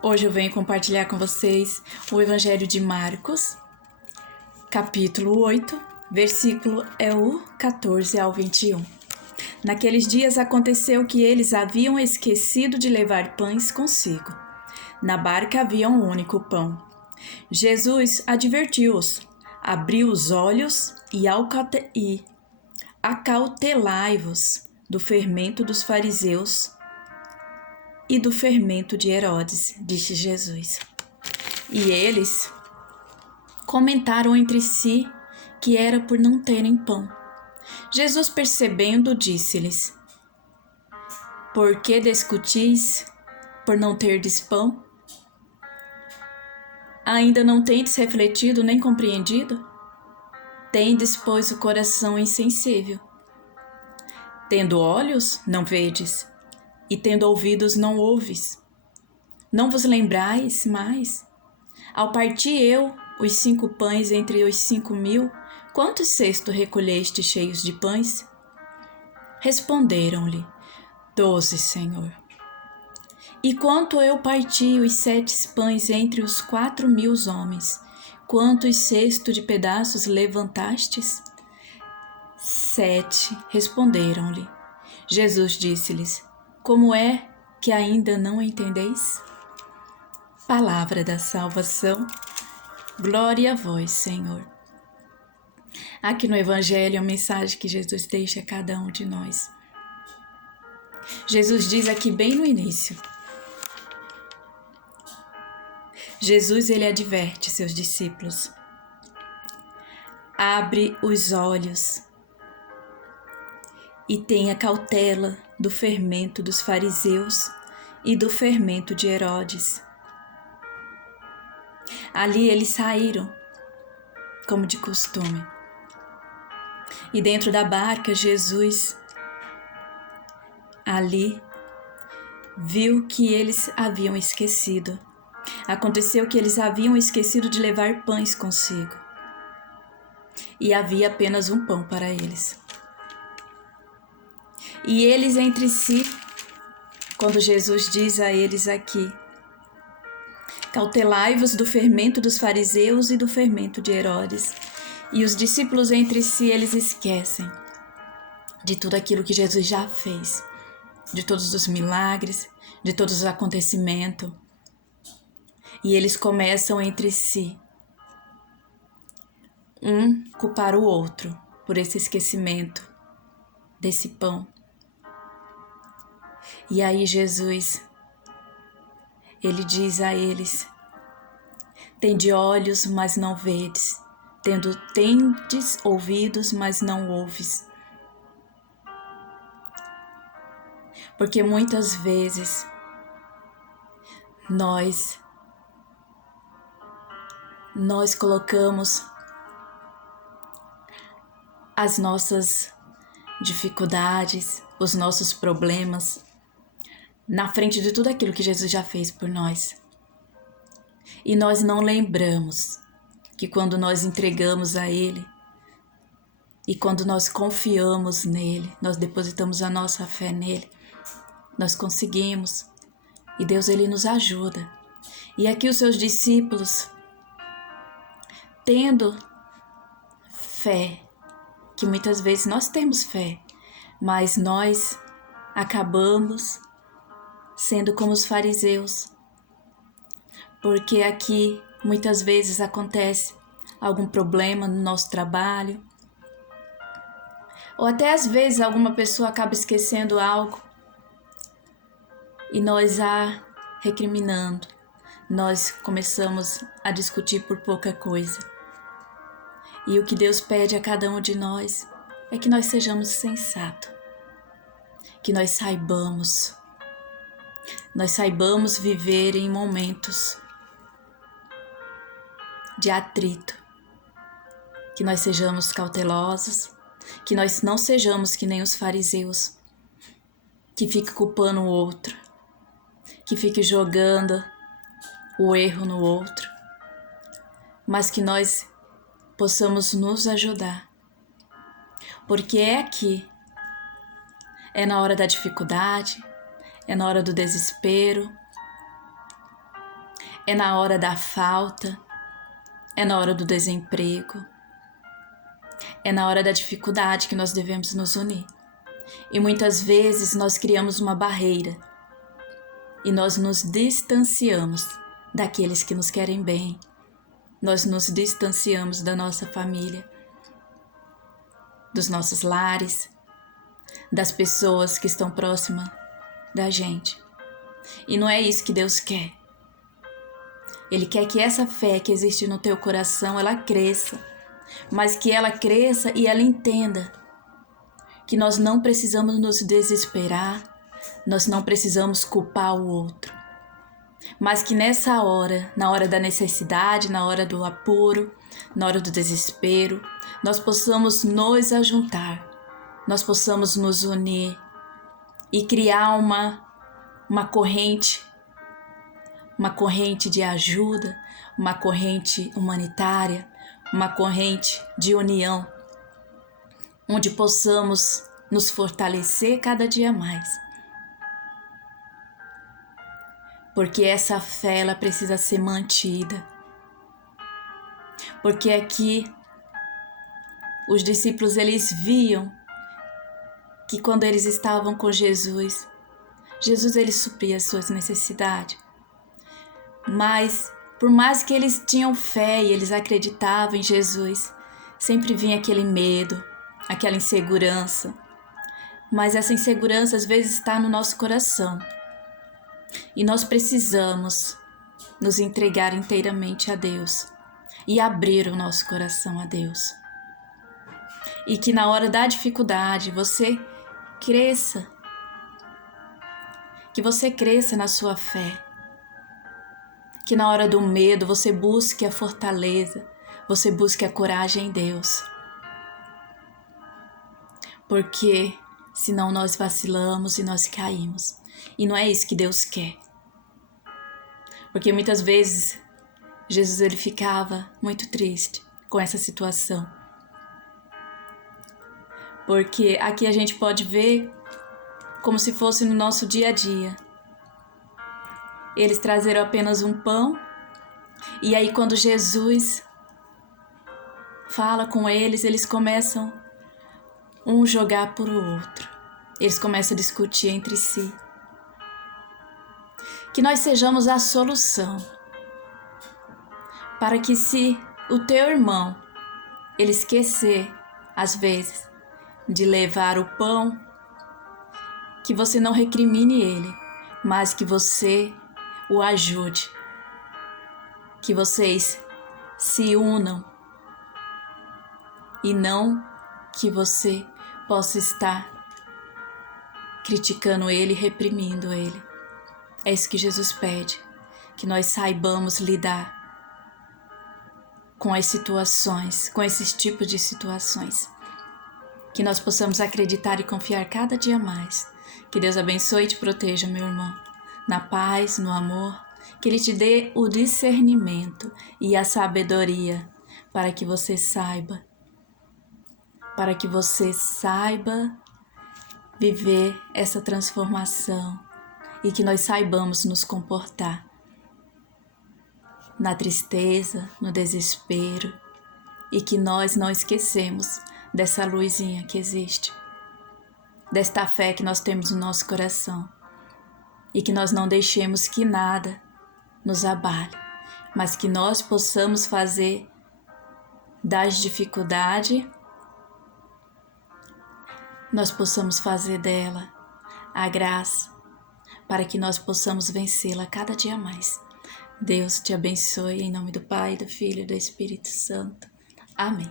Hoje eu venho compartilhar com vocês o Evangelho de Marcos, capítulo 8, versículo é o 14 ao 21. Naqueles dias aconteceu que eles haviam esquecido de levar pães consigo. Na barca havia um único pão. Jesus advertiu-os, abriu os olhos e acautelai-vos do fermento dos fariseus e do fermento de Herodes, disse Jesus. E eles comentaram entre si que era por não terem pão. Jesus, percebendo, disse-lhes: Por que discutis por não terdes pão? Ainda não tendes refletido nem compreendido? Tendes, pois, o coração insensível. Tendo olhos, não vedes, e tendo ouvidos, não ouves. Não vos lembrais mais? Ao partir eu os 5 pães entre os 5.000, quantos cestos recolheste cheios de pães? Responderam-lhe: 12, Senhor. E quanto eu parti os 7 pães entre os 4.000 homens, quantos cestos de pedaços levantastes? 7, responderam-lhe. Jesus disse-lhes: Como é que ainda não entendeis? Palavra da salvação. Glória a vós, Senhor. Aqui no Evangelho, a mensagem que Jesus deixa a cada um de nós. Jesus diz aqui bem no início. Jesus, ele adverte seus discípulos. Abre os olhos e tenha cautela do fermento dos fariseus e do fermento de Herodes. Ali eles saíram, como de costume. E dentro da barca, Jesus, ali, viu que eles haviam esquecido. Aconteceu que eles haviam esquecido de levar pães consigo. E havia apenas um pão para eles. E eles entre si, quando Jesus diz a eles aqui, cautelai-vos do fermento dos fariseus e do fermento de Herodes. E os discípulos entre si, eles esquecem de tudo aquilo que Jesus já fez, de todos os milagres, de todos os acontecimentos. E eles começam entre si, culpar o outro por esse esquecimento desse pão. E aí Jesus, ele diz a eles: Tende olhos, mas não vedes, tendes ouvidos, mas não ouves. Porque muitas vezes nós colocamos as nossas dificuldades, os nossos problemas na frente de tudo aquilo que Jesus já fez por nós. E nós não lembramos que quando nós entregamos a Ele e quando nós confiamos nele, nós depositamos a nossa fé nele, nós conseguimos. E Deus, ele nos ajuda. E aqui os seus discípulos, tendo fé, que muitas vezes nós temos fé, mas nós acabamos sendo como os fariseus. Porque aqui muitas vezes acontece algum problema no nosso trabalho, ou até às vezes alguma pessoa acaba esquecendo algo e nós a recriminando, nós começamos a discutir por pouca coisa. E o que Deus pede a cada um de nós é que nós sejamos sensatos, que nós saibamos viver em momentos de atrito, que nós sejamos cautelosos, que nós não sejamos que nem os fariseus, que fiquem culpando o outro, que fiquem jogando o erro no outro, mas que nós possamos nos ajudar, porque é aqui, na hora da dificuldade, é na hora do desespero, é na hora da falta, é na hora do desemprego, é na hora da dificuldade que nós devemos nos unir. E muitas vezes nós criamos uma barreira e nós nos distanciamos daqueles que nos querem bem, nós nos distanciamos da nossa família, dos nossos lares, das pessoas que estão próximas da gente. E não é isso que Deus quer. Ele quer que essa fé que existe no teu coração, ela cresça, mas que ela cresça e ela entenda que nós não precisamos nos desesperar, nós não precisamos culpar o outro, mas que nessa hora, na hora da necessidade, na hora do apuro, na hora do desespero, nós possamos nos ajuntar, nós possamos nos unir e criar uma corrente de ajuda, uma corrente humanitária, uma corrente de união, onde possamos nos fortalecer cada dia mais. Porque essa fé, ela precisa ser mantida. Porque aqui os discípulos, eles viam que quando eles estavam com Jesus, ele supria as suas necessidades. Mas, por mais que eles tinham fé e eles acreditavam em Jesus, sempre vinha aquele medo, aquela insegurança. Mas essa insegurança às vezes está no nosso coração. E nós precisamos nos entregar inteiramente a Deus e abrir o nosso coração a Deus. E que na hora da dificuldade você cresça, que você cresça na sua fé. Que na hora do medo você busque a fortaleza, você busque a coragem em Deus. Porque senão nós vacilamos e nós caímos. E não é isso que Deus quer. Porque muitas vezes Jesus, ele ficava muito triste com essa situação. Porque aqui a gente pode ver como se fosse no nosso dia a dia. Eles trazeram apenas um pão, e aí quando Jesus fala com eles, eles começam um jogar por o outro. Eles começam a discutir entre si. Que nós sejamos a solução, para que se o teu irmão, ele esquecer, às vezes, de levar o pão, que você não recrimine ele, mas que você o ajude, que vocês se unam e não que você possa estar criticando ele, reprimindo ele. É isso que Jesus pede, que nós saibamos lidar com as situações, com esses tipos de situações, que nós possamos acreditar e confiar cada dia mais. Que Deus abençoe e te proteja, meu irmão, na paz, no amor, que Ele te dê o discernimento e a sabedoria para que você saiba viver essa transformação e que nós saibamos nos comportar na tristeza, no desespero e que nós não esquecemos dessa luzinha que existe, desta fé que nós temos no nosso coração. E que nós não deixemos que nada nos abale, mas que nós possamos fazer das dificuldades, nós possamos fazer dela a graça, para que nós possamos vencê-la cada dia mais. Deus te abençoe em nome do Pai, do Filho e do Espírito Santo. Amém.